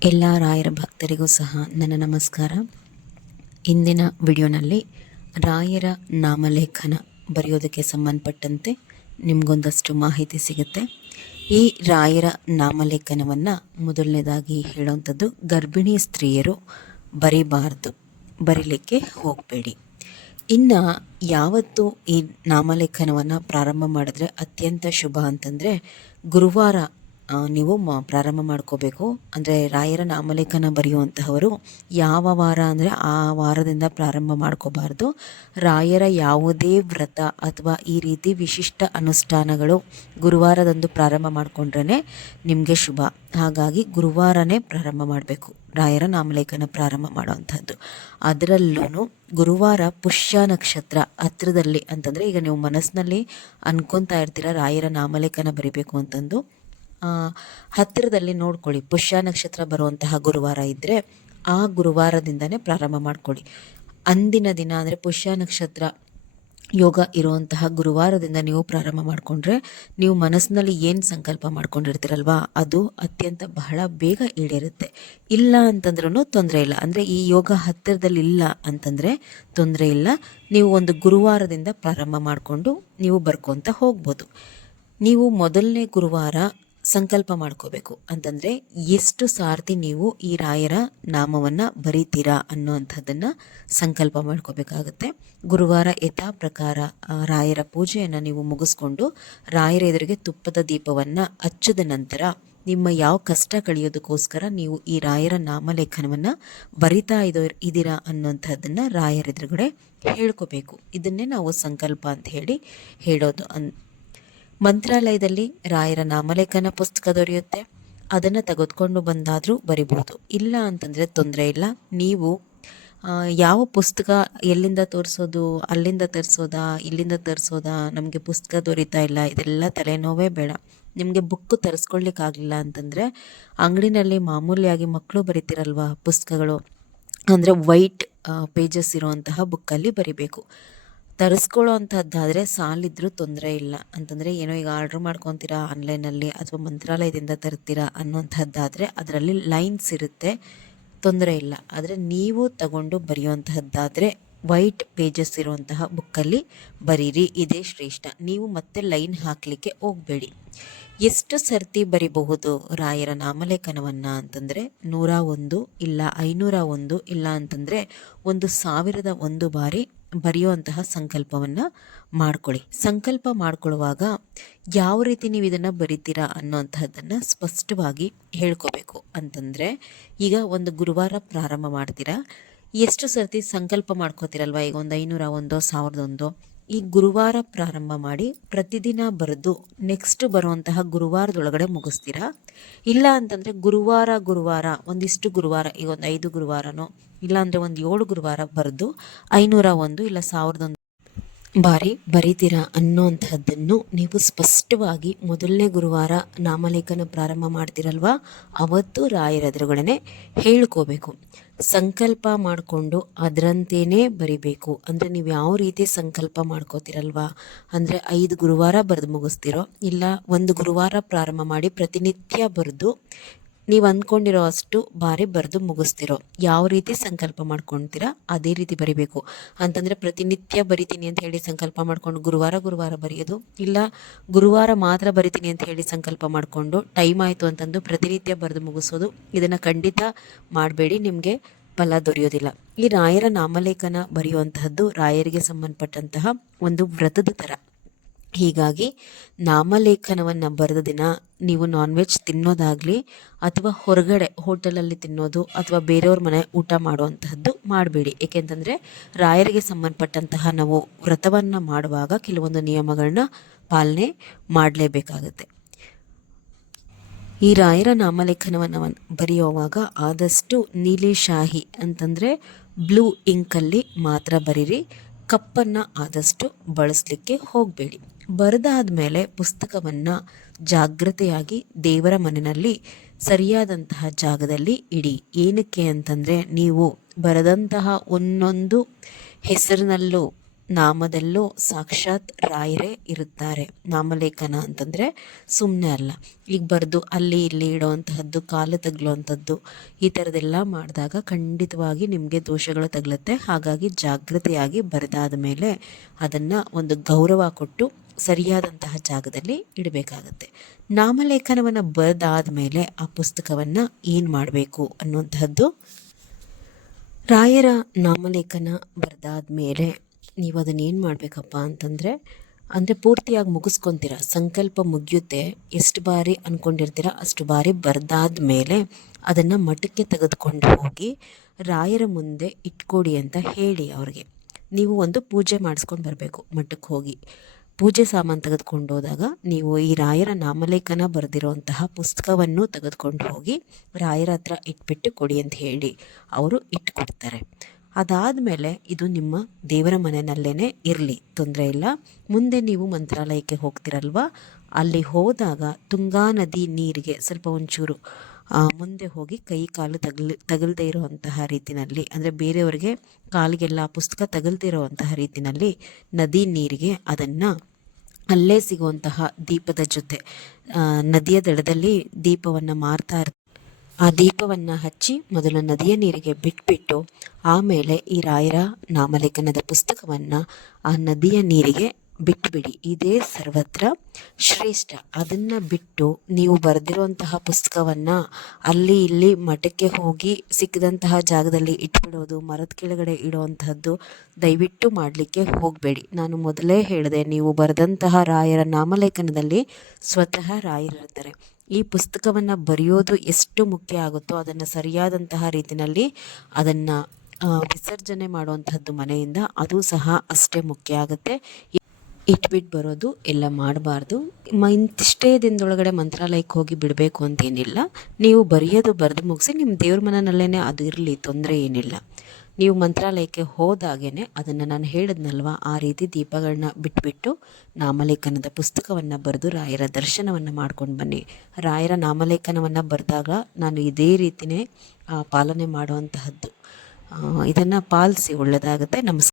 ಎಲ್ಲ ರಾಯರ ಭಕ್ತರಿಗೂ ಸಹ ನನ್ನ ನಮಸ್ಕಾರ. ಇಂದಿನ ವಿಡಿಯೋನಲ್ಲಿ ರಾಯರ ನಾಮಲೇಖನ ಬರೆಯೋದಕ್ಕೆ ಸಂಬಂಧಪಟ್ಟಂತೆ ನಿಮಗೊಂದಷ್ಟು ಮಾಹಿತಿ ಸಿಗುತ್ತೆ. ಈ ರಾಯರ ನಾಮಲೇಖನವನ್ನು ಮೊದಲನೇದಾಗಿ ಹೇಳುವಂಥದ್ದು, ಗರ್ಭಿಣಿ ಸ್ತ್ರೀಯರು ಬರೀಲಿಕ್ಕೆ ಹೋಗಬೇಡಿ. ಇನ್ನು ಯಾವತ್ತು ಈ ನಾಮಲೇಖನವನ್ನು ಪ್ರಾರಂಭ ಮಾಡಿದ್ರೆ ಅತ್ಯಂತ ಶುಭ ಅಂತಂದರೆ ಗುರುವಾರ ನೀವು ಪ್ರಾರಂಭ ಮಾಡ್ಕೋಬೇಕು. ಅಂದರೆ ರಾಯರ ನಾಮಲೇಖನ ಬರೆಯುವಂತಹವರು ಯಾವ ವಾರ ಅಂದರೆ ಆ ವಾರದಿಂದ ಪ್ರಾರಂಭ ಮಾಡ್ಕೋಬಾರ್ದು. ರಾಯರ ಯಾವುದೇ ವ್ರತ ಅಥವಾ ಈ ರೀತಿ ವಿಶಿಷ್ಟ ಅನುಷ್ಠಾನಗಳು ಗುರುವಾರದಂದು ಪ್ರಾರಂಭ ಮಾಡಿಕೊಂಡ್ರೆ ನಿಮಗೆ ಶುಭ. ಹಾಗಾಗಿ ಗುರುವಾರನೇ ಪ್ರಾರಂಭ ಮಾಡಬೇಕು ರಾಯರ ನಾಮಲೇಖನ ಪ್ರಾರಂಭ ಮಾಡುವಂಥದ್ದು. ಅದರಲ್ಲೂ ಗುರುವಾರ ಪುಷ್ಯ ನಕ್ಷತ್ರ ಹತ್ತಿರದಲ್ಲಿ ಅಂತಂದರೆ, ಈಗ ನೀವು ಮನಸ್ಸಿನಲ್ಲಿ ಅನ್ಕೊತಾ ಇರ್ತೀರ ರಾಯರ ನಾಮಲೇಖನ ಬರಿಬೇಕು ಅಂತಂದು, ಹತ್ತಿರದಲ್ಲಿ ನೋಡ್ಕೊಳ್ಳಿ. ಪುಷ್ಯ ನಕ್ಷತ್ರ ಬರುವಂತಹ ಗುರುವಾರ ಇದ್ದರೆ ಆ ಗುರುವಾರದಿಂದನೇ ಪ್ರಾರಂಭ ಮಾಡ್ಕೊಳ್ಳಿ. ಅಂದಿನ ದಿನ ಅಂದರೆ ಪುಷ್ಯ ನಕ್ಷತ್ರ ಯೋಗ ಇರುವಂತಹ ಗುರುವಾರದಿಂದ ನೀವು ಪ್ರಾರಂಭ ಮಾಡಿಕೊಂಡ್ರೆ ನೀವು ಮನಸ್ಸಿನಲ್ಲಿ ಏನು ಸಂಕಲ್ಪ ಮಾಡ್ಕೊಂಡಿರ್ತೀರಲ್ವಾ ಅದು ಅತ್ಯಂತ ಬಹಳ ಬೇಗ ಈಡೇರುತ್ತೆ. ಇಲ್ಲ ಅಂತಂದ್ರೂ ತೊಂದರೆ ಇಲ್ಲ. ಅಂದರೆ ಈ ಯೋಗ ಹತ್ತಿರದಲ್ಲಿ ಇಲ್ಲ ಅಂತಂದರೆ ತೊಂದರೆ ಇಲ್ಲ. ನೀವು ಒಂದು ಗುರುವಾರದಿಂದ ಪ್ರಾರಂಭ ಮಾಡಿಕೊಂಡು ನೀವು ಬರ್ಕೊತ ಹೋಗ್ಬೋದು. ನೀವು ಮೊದಲನೇ ಗುರುವಾರ ಸಂಕಲ್ಪ ಮಾಡ್ಕೋಬೇಕು. ಅಂತಂದರೆ ಎಷ್ಟು ಸಾರ್ತಿ ನೀವು ಈ ರಾಯರ ನಾಮವನ್ನು ಬರೀತೀರಾ ಅನ್ನೋವಂಥದ್ದನ್ನು ಸಂಕಲ್ಪ ಮಾಡ್ಕೋಬೇಕಾಗತ್ತೆ. ಗುರುವಾರ ಯಥಾ ಪ್ರಕಾರ ರಾಯರ ಪೂಜೆಯನ್ನು ನೀವು ಮುಗಿಸ್ಕೊಂಡು ರಾಯರ ಎದುರಿಗೆ ತುಪ್ಪದ ದೀಪವನ್ನು ಹಚ್ಚಿದ ನಂತರ ನಿಮ್ಮ ಯಾವ ಕಷ್ಟ ಕಳೆಯೋದಕ್ಕೋಸ್ಕರ ನೀವು ಈ ರಾಯರ ನಾಮಲೇಖನವನ್ನು ಬರಿತಾ ಇದ್ದೀರಾ ಅನ್ನೋಂಥದ್ದನ್ನು ರಾಯರ ಎದುರುಗಡೆ ಹೇಳ್ಕೋಬೇಕು. ಇದನ್ನೇ ನಾವು ಸಂಕಲ್ಪ ಅಂತ ಹೇಳೋದು. ಮಂತ್ರಾಲಯದಲ್ಲಿ ರಾಯರ ನಾಮಲೇಖನ ಪುಸ್ತಕ ದೊರೆಯುತ್ತೆ. ಅದನ್ನು ತೆಗೆದುಕೊಂಡು ಬಂದಾದರೂ ಬರಿಬೋದು. ಇಲ್ಲ ಅಂತಂದರೆ ತೊಂದರೆ ಇಲ್ಲ. ನೀವು ಯಾವ ಪುಸ್ತಕ ಎಲ್ಲಿಂದ ತೋರಿಸೋದು, ಅಲ್ಲಿಂದ ತರಿಸೋದಾ, ಇಲ್ಲಿಂದ ತರಿಸೋದಾ, ನಮಗೆ ಪುಸ್ತಕ ದೊರೀತಾ ಇಲ್ಲ, ಇದೆಲ್ಲ ತಲೆನೋವೇ ಬೇಡ. ನಿಮಗೆ ಬುಕ್ಕು ತರಿಸ್ಕೊಳ್ಲಿಕ್ಕಾಗಲಿಲ್ಲ ಅಂತಂದರೆ ಅಂಗಡಿನಲ್ಲಿ ಮಾಮೂಲಿಯಾಗಿ ಮಕ್ಕಳು ಬರಿತಿರಲ್ವ ಪುಸ್ತಕಗಳು, ಅಂದರೆ ವೈಟ್ ಪೇಜಸ್ ಇರುವಂತಹ ಬುಕ್ಕಲ್ಲಿ ಬರಿಬೇಕು. ತರಿಸ್ಕೊಳ್ಳೋ ಅಂಥದ್ದಾದರೆ ಸಾಲಿದ್ರೂ ತೊಂದರೆ ಇಲ್ಲ. ಅಂತಂದರೆ ಏನೋ ಈಗ ಆರ್ಡ್ರ್ ಮಾಡ್ಕೊತೀರಾ ಆನ್ಲೈನಲ್ಲಿ ಅಥವಾ ಮಂತ್ರಾಲಯದಿಂದ ತರ್ತೀರಾ ಅನ್ನೋಂಥದ್ದಾದರೆ ಅದರಲ್ಲಿ ಲೈನ್ಸ್ ಇರುತ್ತೆ, ತೊಂದರೆ ಇಲ್ಲ. ಆದರೆ ನೀವು ತಗೊಂಡು ಬರೆಯುವಂತಹದ್ದಾದರೆ ವೈಟ್ ಪೇಜಸ್ ಇರುವಂತಹ ಬುಕ್ಕಲ್ಲಿ ಬರೀರಿ, ಇದೇ ಶ್ರೇಷ್ಠ. ನೀವು ಮತ್ತೆ ಲೈನ್ ಹಾಕಲಿಕ್ಕೆ ಹೋಗಬೇಡಿ. ಎಷ್ಟು ಸರ್ತಿ ಬರಿಬಹುದು ರಾಯರ ನಾಮಲೇಖನವನ್ನು ಅಂತಂದರೆ 101 ಇಲ್ಲ 501 ಇಲ್ಲ ಅಂತಂದರೆ 1001 ಬಾರಿ ಬರೆಯುವಂತಹ ಸಂಕಲ್ಪವನ್ನು ಮಾಡ್ಕೊಳ್ಳಿ. ಸಂಕಲ್ಪ ಮಾಡ್ಕೊಳ್ಳುವಾಗ ಯಾವ ರೀತಿ ನೀವು ಇದನ್ನು ಬರಿತೀರಾ ಅನ್ನೋಂತಹದ್ದನ್ನು ಸ್ಪಷ್ಟವಾಗಿ ಹೇಳ್ಕೋಬೇಕು. ಅಂತಂದರೆ ಈಗ ಒಂದು ಗುರುವಾರ ಪ್ರಾರಂಭ ಮಾಡ್ತೀರಾ, ಎಷ್ಟು ಸರ್ತಿ ಸಂಕಲ್ಪ ಮಾಡ್ಕೋತೀರಲ್ವ, ಈಗ ಒಂದು 501 1001 ಈ ಗುರುವಾರ ಪ್ರಾರಂಭ ಮಾಡಿ ಪ್ರತಿದಿನ ಬರೆದು ನೆಕ್ಸ್ಟ್ ಬರುವಂತಹ ಗುರುವಾರದೊಳಗಡೆ ಮುಗಿಸ್ತೀರಾ. ಇಲ್ಲ ಅಂತಂದರೆ ಗುರುವಾರ ಒಂದಿಷ್ಟು ಗುರುವಾರ, ಈಗ ಒಂದು 5 ಗುರುವಾರನೋ ಇಲ್ಲಾಂದರೆ ಒಂದು 7 ಗುರುವಾರ ಬರೆದು 501 ಇಲ್ಲ 1001 ಬಾರಿ ಬರೀತೀರಾ ಅನ್ನೋಂಥದ್ದನ್ನು ನೀವು ಸ್ಪಷ್ಟವಾಗಿ ಮೊದಲನೇ ಗುರುವಾರ ನಾಮಲೇಖನ ಪ್ರಾರಂಭ ಮಾಡ್ತೀರಲ್ವ ಅವತ್ತು ರಾಯರ ಎದುರುಗಡೆ ಹೇಳ್ಕೋಬೇಕು. ಸಂಕಲ್ಪ ಮಾಡಿಕೊಂಡು ಅದರಂತೆಯೇ ಬರಿಬೇಕು. ಅಂದರೆ ನೀವು ಯಾವ ರೀತಿ ಸಂಕಲ್ಪ ಮಾಡ್ಕೋತೀರಲ್ವ, ಅಂದರೆ 5 ಗುರುವಾರ ಬರೆದು ಮುಗಿಸ್ತಿರೋ ಇಲ್ಲ ಒಂದು ಗುರುವಾರ ಪ್ರಾರಂಭ ಮಾಡಿ ಪ್ರತಿನಿತ್ಯ ಬರೆದು ನೀವು ಅಂದ್ಕೊಂಡಿರೋ ಅಷ್ಟು ಬಾರಿ ಬರೆದು ಮುಗಿಸ್ತಿರೋ ಯಾವ ರೀತಿ ಸಂಕಲ್ಪ ಮಾಡ್ಕೊಳ್ತೀರಾ ಅದೇ ರೀತಿ ಬರಿಬೇಕು. ಅಂತಂದರೆ ಪ್ರತಿನಿತ್ಯ ಬರಿತೀನಿ ಅಂತ ಹೇಳಿ ಸಂಕಲ್ಪ ಮಾಡಿಕೊಂಡು ಗುರುವಾರ ಬರೆಯೋದು, ಇಲ್ಲ ಗುರುವಾರ ಮಾತ್ರ ಬರಿತೀನಿ ಅಂತ ಹೇಳಿ ಸಂಕಲ್ಪ ಮಾಡಿಕೊಂಡು ಟೈಮ್ ಆಯಿತು ಅಂತಂದು ಪ್ರತಿನಿತ್ಯ ಬರೆದು ಮುಗಿಸೋದು, ಇದನ್ನು ಖಂಡಿತ ಮಾಡಬೇಡಿ, ನಿಮಗೆ ಫಲ ದೊರೆಯೋದಿಲ್ಲ. ಈ ರಾಯರ ನಾಮಲೇಖನ ಬರೆಯುವಂತಹದ್ದು ರಾಯರಿಗೆ ಸಂಬಂಧಪಟ್ಟಂತಹ ಒಂದು ವ್ರತದ ಥರ. ಹೀಗಾಗಿ ನಾಮಲೇಖನವನ್ನು ಬರೆದ ದಿನ ನೀವು ನಾನ್ ವೆಜ್ ತಿನ್ನೋದಾಗಲಿ ಅಥವಾ ಹೊರಗಡೆ ಹೋಟೆಲಲ್ಲಿ ತಿನ್ನೋದು ಅಥವಾ ಬೇರೆಯವ್ರ ಮನೆ ಊಟ ಮಾಡುವಂತಹದ್ದು ಮಾಡಬೇಡಿ. ಏಕೆಂತಂದರೆ ರಾಯರಿಗೆ ಸಂಬಂಧಪಟ್ಟಂತಹ ನಾವು ವ್ರತವನ್ನು ಮಾಡುವಾಗ ಕೆಲವೊಂದು ನಿಯಮಗಳನ್ನ ಪಾಲನೆ ಮಾಡಲೇಬೇಕಾಗುತ್ತೆ. ಈ ರಾಯರ ನಾಮಲೇಖನವನ್ನು ಬರೆಯುವಾಗ ಆದಷ್ಟು ನೀಲಿ ಶಾಹಿ ಅಂತಂದರೆ ಬ್ಲೂ ಇಂಕಲ್ಲಿ ಮಾತ್ರ ಬರೀರಿ. ಕಪ್ಪನ್ನು ಆದಷ್ಟು ಬಳಸಲಿಕ್ಕೆ ಹೋಗಬೇಡಿ. ಬರೆದಾದ ಮೇಲೆ ಪುಸ್ತಕವನ್ನು ಜಾಗ್ರತೆಯಾಗಿ ದೇವರ ಮನೆಯಲ್ಲಿ ಸರಿಯಾದಂತಹ ಜಾಗದಲ್ಲಿ ಇಡಿ. ಏನಕ್ಕೆ ಅಂತಂದರೆ ನೀವು ಬರೆದಂತಹ ಒಂದೊಂದು ಹೆಸರಿನಲ್ಲೂ ನಾಮದಲ್ಲೂ ಸಾಕ್ಷಾತ್ ರಾಯರೇ ಇರುತ್ತಾರೆ. ನಾಮಲೇಖನ ಅಂತಂದರೆ ಸುಮ್ಮನೆ ಅಲ್ಲ. ಈಗ ಬರೆದು ಅಲ್ಲಿ ಇಲ್ಲಿ ಇಡೋವಂತಹದ್ದು, ಕಾಲು ತಗಲುವಂಥದ್ದು, ಈ ಥರದ್ದೆಲ್ಲ ಮಾಡಿದಾಗ ಖಂಡಿತವಾಗಿ ನಿಮಗೆ ದೋಷಗಳು ತಗಲುತ್ತೆ. ಹಾಗಾಗಿ ಜಾಗೃತಿಯಾಗಿ ಬರೆದಾದ ಮೇಲೆ ಅದನ್ನು ಒಂದು ಗೌರವ ಕೊಟ್ಟು ಸರಿಯಾದಂತಹ ಜಾಗದಲ್ಲಿ ಇಡಬೇಕಾಗತ್ತೆ. ನಾಮಲೇಖನವನ್ನು ಬರೆದಾದ ಮೇಲೆ ಆ ಪುಸ್ತಕವನ್ನು ಏನು ಮಾಡಬೇಕು ಅನ್ನುವಂತಹದ್ದು, ರಾಯರ ನಾಮಲೇಖನ ಬರೆದಾದ ಮೇಲೆ ನೀವು ಅದನ್ನು ಏನು ಮಾಡಬೇಕಪ್ಪ ಅಂತಂದರೆ, ಪೂರ್ತಿಯಾಗಿ ಮುಗಿಸ್ಕೊತೀರ, ಸಂಕಲ್ಪ ಮುಗಿಯುತ್ತೆ, ಎಷ್ಟು ಬಾರಿ ಅಂದ್ಕೊಂಡಿರ್ತೀರ ಅಷ್ಟು ಬಾರಿ ಬರೆದಾದ ಮೇಲೆ ಅದನ್ನು ಮಠಕ್ಕೆ ತೆಗೆದುಕೊಂಡು ಹೋಗಿ ರಾಯರ ಮುಂದೆ ಇಟ್ಕೊಡಿ ಅಂತ ಹೇಳಿ ಅವ್ರಿಗೆ. ನೀವು ಒಂದು ಪೂಜೆ ಮಾಡಿಸ್ಕೊಂಡು ಬರಬೇಕು ಮಠಕ್ಕೆ ಹೋಗಿ. ಪೂಜೆ ಸಾಮಾನು ತೆಗೆದುಕೊಂಡು ಹೋದಾಗ ನೀವು ಈ ರಾಯರ ನಾಮಲೇಖನ ಬರೆದಿರುವಂತಹ ಪುಸ್ತಕವನ್ನು ತೆಗೆದುಕೊಂಡು ಹೋಗಿ ರಾಯರ ಹತ್ರ ಇಟ್ಬಿಟ್ಟು ಕೊಡಿ ಅಂತ ಹೇಳಿ ಅವರು ಇಟ್ಕೊಡ್ತಾರೆ. ಅದಾದಮೇಲೆ ಇದು ನಿಮ್ಮ ದೇವರ ಮನೆಯಲ್ಲೇ ಇರಲಿ, ತೊಂದರೆ ಇಲ್ಲ. ಮುಂದೆ ನೀವು ಮಂತ್ರಾಲಯಕ್ಕೆ ಹೋಗ್ತಿರಲ್ವ, ಅಲ್ಲಿ ಹೋದಾಗ ತುಂಗಾ ನದಿ ನೀರಿಗೆ ಸ್ವಲ್ಪ ಒಂಚೂರು ಮುಂದೆ ಹೋಗಿ ಕೈ ಕಾಲು ತಗಲದೇ ಇರುವಂತಹ ರೀತಿಯಲ್ಲಿ, ಅಂದರೆ ಬೇರೆಯವರಿಗೆ ಕಾಲಿಗೆಲ್ಲ ಪುಸ್ತಕ ತಗಲ್ದಿರುವಂತಹ ರೀತಿಯಲ್ಲಿ ನದಿ ನೀರಿಗೆ ಅದನ್ನು ಅಲ್ಲೇ ಸಿಗುವಂತಹ ದೀಪದ ಜೊತೆ, ನದಿಯ ದಡದಲ್ಲಿ ದೀಪವನ್ನು ಮಾರ್ತಾ ಆ ದೀಪವನ್ನು ಹಚ್ಚಿ ಮೊದಲು ನದಿಯ ನೀರಿಗೆ ಬಿಟ್ಬಿಟ್ಟು ಆಮೇಲೆ ಈ ರಾಯರ ನಾಮಲೇಖನದ ಪುಸ್ತಕವನ್ನು ಆ ನದಿಯ ನೀರಿಗೆ ಬಿಟ್ಟುಬಿಡಿ. ಇದೇ ಸರ್ವತ್ರ ಶ್ರೇಷ್ಠ. ಅದನ್ನು ಬಿಟ್ಟು ನೀವು ಬರೆದಿರುವಂತಹ ಪುಸ್ತಕವನ್ನು ಅಲ್ಲಿ ಇಲ್ಲಿ ಮಠಕ್ಕೆ ಹೋಗಿ ಸಿಕ್ಕಿದಂತಹ ಜಾಗದಲ್ಲಿ ಇಟ್ಬಿಡೋದು, ಮರದ ಕೆಳಗಡೆ ಇಡುವಂತಹದ್ದು ದಯವಿಟ್ಟು ಮಾಡಲಿಕ್ಕೆ ಹೋಗಬೇಡಿ. ನಾನು ಮೊದಲೇ ಹೇಳಿದೆ, ನೀವು ಬರೆದಂತಹ ರಾಯರ ನಾಮಲೇಖನದಲ್ಲಿ ಸ್ವತಃ ರಾಯರಿರ್ತಾರೆ. ಈ ಪುಸ್ತಕವನ್ನು ಬರೆಯೋದು ಎಷ್ಟು ಮುಖ್ಯ ಆಗುತ್ತೋ ಅದನ್ನು ಸರಿಯಾದಂತಹ ರೀತಿಯಲ್ಲಿ ಅದನ್ನು ವಿಸರ್ಜನೆ ಮಾಡುವಂತಹದ್ದು ಮನೆಯಿಂದ, ಅದು ಸಹ ಅಷ್ಟೇ ಮುಖ್ಯ ಆಗುತ್ತೆ. ಇಟ್ಬಿಟ್ಟು ಬರೋದು ಎಲ್ಲ ಮಾಡಬಾರ್ದು. ಇಂತಿಷ್ಟೇ ದಿನದೊಳಗಡೆ ಮಂತ್ರಾಲಯಕ್ಕೆ ಹೋಗಿ ಬಿಡಬೇಕು ಅಂತೇನಿಲ್ಲ. ನೀವು ಬರೆದು ಮುಗಿಸಿ ನಿಮ್ಮ ದೇವ್ರ ಮನೆಯಲ್ಲೇ ಅದು ಇರಲಿ, ತೊಂದರೆ ಏನಿಲ್ಲ. ನೀವು ಮಂತ್ರಾಲಯಕ್ಕೆ ಹೋದಾಗೇ ಅದನ್ನು ನಾನು ಹೇಳಿದ್ನಲ್ವ, ಆ ರೀತಿ ದೀಪಗಳನ್ನ ಬಿಟ್ಬಿಟ್ಟು ನಾಮಲೇಖನದ ಪುಸ್ತಕವನ್ನು ಬರೆದು ರಾಯರ ದರ್ಶನವನ್ನು ಮಾಡ್ಕೊಂಡು ಬನ್ನಿ. ರಾಯರ ನಾಮಲೇಖನವನ್ನು ಬರೆದಾಗ ನಾನು ಇದೇ ರೀತಿಯೇ ಪಾಲನೆ ಮಾಡುವಂತಹದ್ದು. ಇದನ್ನು ಪಾಲಿಸಿ, ಒಳ್ಳೆಯದಾಗುತ್ತೆ. ನಮಸ್ಕಾರ.